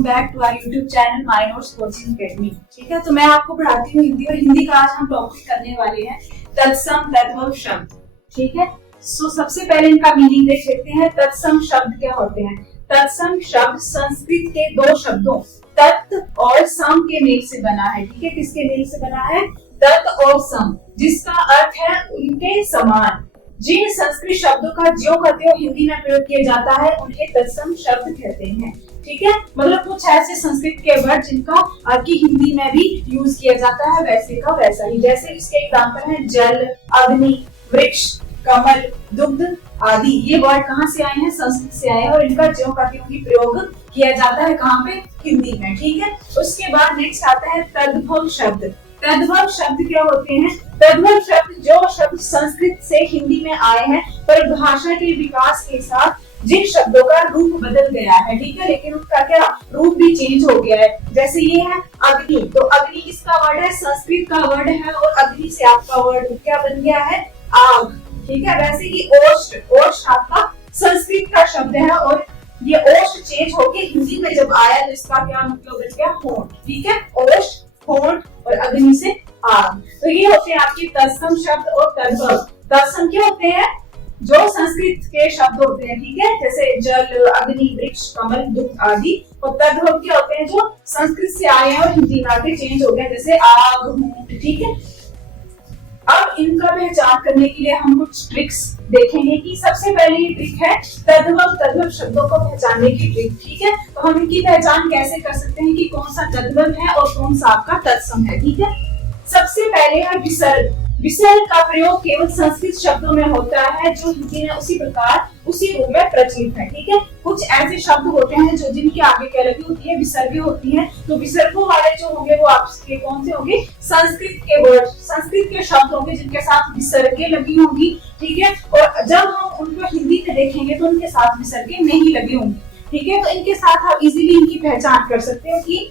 Welcome back to our YouTube channel my notes coaching academy. ठीक है, तो मैं आपको पढ़ाती हूँ हिंदी, और हिंदी का आज हम टॉपिक करने वाले हैं तत्सम तद्भव शब्द। ठीक है, सो सबसे पहले इनका मीनिंग देख लेते हैं। तत्सम शब्द क्या होते हैं? तत्सम शब्द संस्कृत के दो शब्दों तत् और सम के मेल से बना है। ठीक है, किसके मेल से बना है? तत् और सम, जिसका अर्थ है उनके समान। जिन संस्कृत शब्दों का ज्यों का त्यों हिंदी में प्रयोग किया जाता है उन्हें तत्सम शब्द कहते हैं। ठीक है, मतलब कुछ ऐसे संस्कृत के वर्ड जिनका आपकी हिंदी में भी यूज किया जाता है वैसे का वैसा ही। जैसे इसके एग्जांपल हैं जल, अग्नि, वृक्ष, कमल, दुग्ध आदि। ये वर्ड कहाँ से आए हैं? संस्कृत से आए हैं, और इनका ज्यों का त्यों ही प्रयोग किया जाता है कहाँ पे? हिंदी में। ठीक है, उसके बाद नेक्स्ट आता है तद्भव शब्द। तद्भव शब्द क्या होते हैं? तद्भव शब्द जो शब्द संस्कृत से हिंदी में आए हैं पर भाषा के विकास के साथ जिन शब्दों का रूप बदल गया है। ठीक है, लेकिन उसका क्या रूप भी चेंज हो गया है। जैसे ये है अग्नि, तो अग्नि किसका वर्ड है? संस्कृत का वर्ड है, और अग्नि से आपका वर्ड क्या बन गया है? आग। ठीक है, वैसे ही ओष्ठ, ओष्ठ आपका संस्कृत का शब्द है, और ये ओष्ठ चेंज होके हिंदी में जब आया तो इसका क्या मतलब बन गया? होंठ। ठीक है, ओष्ठ, होंठ और अग्नि से आग। तो ये होते हैं आपके तत्सम शब्द और तद्भव। तत्सम क्या होते हैं? जो संस्कृत के शब्द होते हैं। ठीक है, जैसे जल, अग्नि, वृक्ष, कमल, दुग्ध आदि। और तद्भव क्या होते हैं? जो संस्कृत से आए हैं और हिंदी में आके चेंज हो गए, जैसे आग, होंठ। ठीक है, अब इनका पहचान करने के लिए हम कुछ ट्रिक्स देखेंगे कि सबसे पहले ये ट्रिक है तद्भव तद्भव शब्दों को पहचानने की ट्रिक। ठीक है, तो हम इनकी पहचान कैसे कर सकते हैं कि कौन सा तद्भव है और कौन सा आपका तत्सम है। ठीक है, सबसे पहले है विसर्ग। विसर्ग का प्रयोग केवल संस्कृत शब्दों में होता है जो हिंदी में उसी प्रकार उसी रूप में प्रचलित है। ठीक है, कुछ ऐसे शब्द होते हैं जो जिनके आगे क्या लगी होती है? विसर्ग होती है। तो विसर्गों वाले जो होंगे वो आपके कौन से होंगे? संस्कृत के वर्ड, संस्कृत के शब्द होंगे जिनके साथ विसर्गें लगी होंगी। ठीक है, और जब हम उनको हिंदी में देखेंगे तो उनके साथ विसर्गें नहीं लगी होंगी। ठीक है, तो इनके साथ आप इजीली इनकी पहचान कर सकते हो कि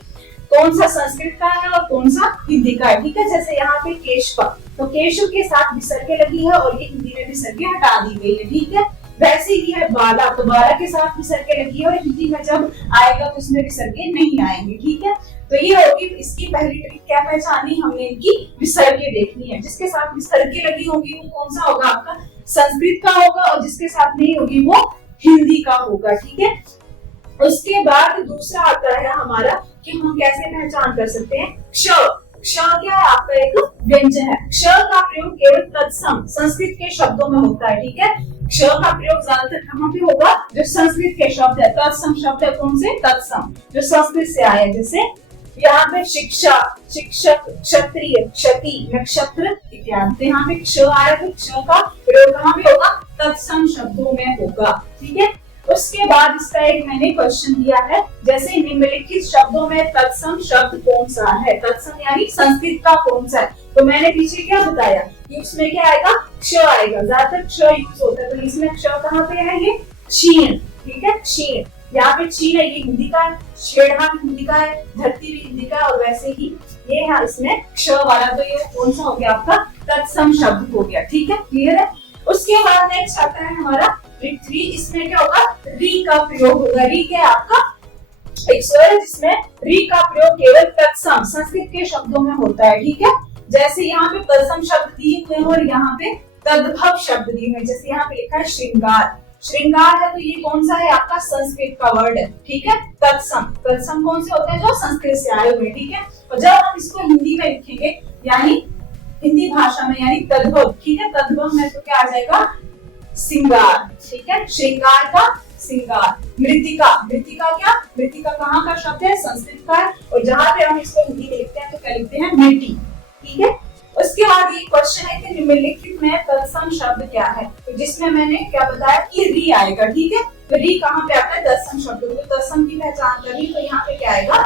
कौन सा संस्कृत का है और कौन सा हिंदी का है। ठीक है, जैसे यहाँ पे केशव, तो केशव के साथ विसर्गे लगी है और ये हिंदी में विसर्गे हटा दी गई है। ठीक है, वैसे ही है बाला, तो बाला के साथ विसर्गे लगी है और हिंदी में जब आएगा तो उसमें विसर्गे नहीं आएंगे। ठीक है, तो ये होगी इसकी पहली ट्रिक। क्या पहचानी हमने? इनकी विसर्गे देखनी है। जिसके साथ विसर्गे लगी होगी वो कौन सा होगा? आपका संस्कृत का होगा, और जिसके साथ नहीं होगी वो हिंदी का होगा। ठीक है, उसके बाद दूसरा आता है हमारा कि हम कैसे पहचान कर सकते हैं क्ष। क्ष क्या है? आपका एक व्यंजन है। क्ष का प्रयोग केवल तत्सम संस्कृत के शब्दों में होता है। ठीक है, क्ष का प्रयोग ज्यादातर कहाँ पे होगा? जो संस्कृत के शब्द है। तत्सम शब्द है कौन से? तत्सम, जो संस्कृत से आए हैं। जैसे यहाँ पे शिक्षा, शिक्षक, क्षत्रिय, क्षति, नक्षत्र इत्यादि। यहाँ पे क्ष आया तो क्ष का प्रयोग कहाँ पे होगा? तत्सम शब्दों में होगा। ठीक है, उसके बाद इसका एक मैंने क्वेश्चन दिया है, जैसे निम्नलिखित शब्दों में तत्सम शब्द कौन सा है? तत्सम यानी संस्कृत का कौन सा है? तो मैंने पीछे क्या बताया कि उसमें क्या आएगा? क्ष आएगा। ज्यादातर क्ष यूज होता है, तो इसमें क्ष कहाँ पे है? ये क्षीण। ठीक है, क्षीण, यहाँ पे क्षीण है, ये हिंदी का है। छेड़ा भी हिंदी का है, धरती भी हिंदी का है, और वैसे ही ये है इसमें क्ष वाला, तो ये कौन सा हो गया? आपका तत्सम शब्द हो गया। ठीक है, क्लियर है। उसके बाद नेक्स्ट आता है हमारा ट्रिक 3। इसमें क्या होगा? री का प्रयोग होगा। री क्या है? आपका एक स्वर है जिसमें री का प्रयोग केवल तत्सम संस्कृत के शब्दों में होता है। ठीक है, जैसे यहाँ पे तत्सम शब्द दिए हुए हैं और यहाँ पे तद्भव शब्द दिए हुए हैं। जैसे यहाँ पे लिखा है श्रृंगार, श्रृंगार है तो ये कौन सा है? आपका संस्कृत का वर्ड है। ठीक है, तत्सम, तत्सम कौन से होते हैं? जो संस्कृत से आए हुए। ठीक है, और जब हम इसको हिंदी में लिखेंगे यानी हिंदी भाषा में यानी तद्भव। ठीक है, तद्भव में तो क्या आ जाएगा? सिंगार। ठीक है, श्रृंगार का सिंगार। मृतिका, मृतिका क्या? मृतिका कहाँ का शब्द है? संस्कृत का है, और जहां पे हम इसको हिंदी में लिखते हैं तो क्या लिखते हैं? मिट्टी। ठीक है, उसके बाद ये क्वेश्चन है कि निम्नलिखित में तत्सम शब्द क्या है? तो जिसमें मैंने क्या बताया कि री आएगा। ठीक है, तो री कहाँ पे आता है? तत्सम शब्द। तो तत्सम की पहचान करनी, तो यहाँ पे क्या आएगा?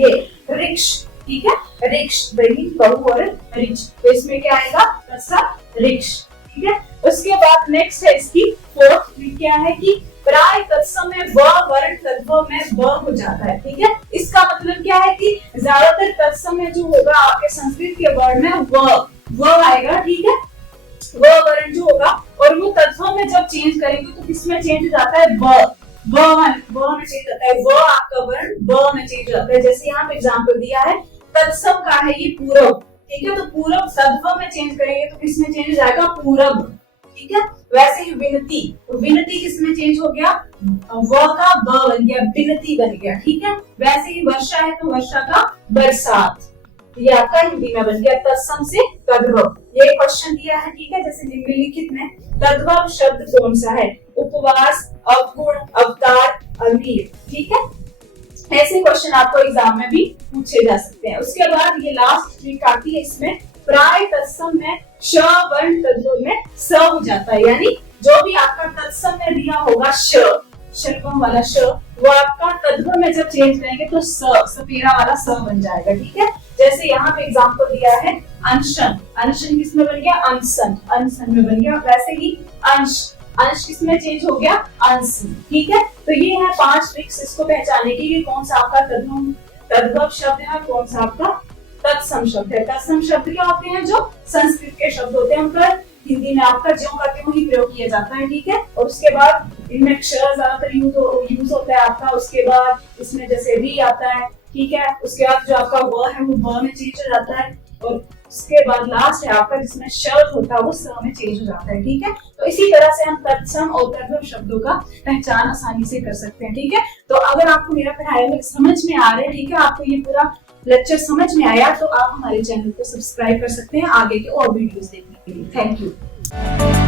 ये रिक्ष। ठीक है, रिक्ष, बहु और रिक्ष, तो इसमें क्या आएगा? तत्सम रिक्ष। ठीक है, उसके बाद नेक्स्ट है इसकी फोर्थ ट्रिक। क्या है कि प्राय तत्सम में व वर्ण तद्भव में व हो जाता है। ठीक है, इसका मतलब क्या है कि ज्यादातर तत्सम में जो होगा आपके संस्कृत के वर्ण में व आएगा। ठीक है, व वर्ण जो होगा, और वो तत्सम में जब चेंज करेंगे तो किसमें चेंज हो जाता है? व। ब में चेंज होता है, व आपका वर्ण ब में चेंज होता है। जैसे यहाँ पे एग्जाम्पल दिया है, तत्सम का है ये पूरब, ठीक है, तो पूरब तद्भव में चेंज करेंगे तो किस में चेंज हो जाएगा, पूरब, ठीक है। वैसे ही विनती, तो विनती किस में चेंज हो गया, व का ब बन गया, विनती बन गया, ठीक है। वैसे ही वर्षा है तो वर्षा का बरसात, ये आपका हिंदी में बन गया तत्सम से तद्भव। ये क्वेश्चन दिया है, ठीक है, जैसे निम्नलिखित में तद्भव शब्द कौन सा है, उपवास, अवगुण, अवतार, अवीर, ठीक है। ऐसे क्वेश्चन आपको एग्जाम में भी पूछे जा सकते हैं। उसके बाद ये लास्ट ट्रिक आती है, इसमें प्राय तत्सम में श वर्ण तद्भव में स हो जाता है, यानी जो भी आपका तत्सम में दिया होगा श, शलभम वाला श, वो आपका तद्भव में जब चेंज करेंगे तो सपेरा वाला स बन जाएगा, ठीक है। जैसे यहाँ पे एग्जाम्पल दिया है अनशन, अनशन किसमें बन गया, अनसन, अनसन में बन गया। वैसे ही अंश, अंश किसमें चेंज हो गया, अंश, ठीक है। तो ये है 5 ट्रिक्स इसको पहचानने की कि कौन सा आपका तद्भव शब्द है, कौन सा आपका तत्सम शब्द है। तत्सम शब्द क्या होते हैं, जो संस्कृत के शब्द होते हैं, उनका हिंदी में आपका ज्यों का त्यों ही प्रयोग किया जाता है, ठीक है। और उसके बाद इनमें अक्षर ज्यादातर यूज होता है आपका। उसके बाद इसमें जैसे री आता है, ठीक है। उसके बाद जो आपका व है वो ब में चेंज हो जाता है, और उसके बाद लास्ट है आपका जिसमें शब्द होता है वो स में चेंज हो जाता है, ठीक है। तो इसी तरह से हम तत्सम और तद्भव शब्दों का पहचान आसानी से कर सकते हैं, ठीक है। तो अगर आपको मेरा पढ़ाया में समझ में आ रहा है, ठीक है, आपको ये पूरा लेक्चर समझ में आया, तो आप हमारे चैनल को सब्सक्राइब कर सकते हैं आगे के और वीडियोस देखने के लिए। Thank you.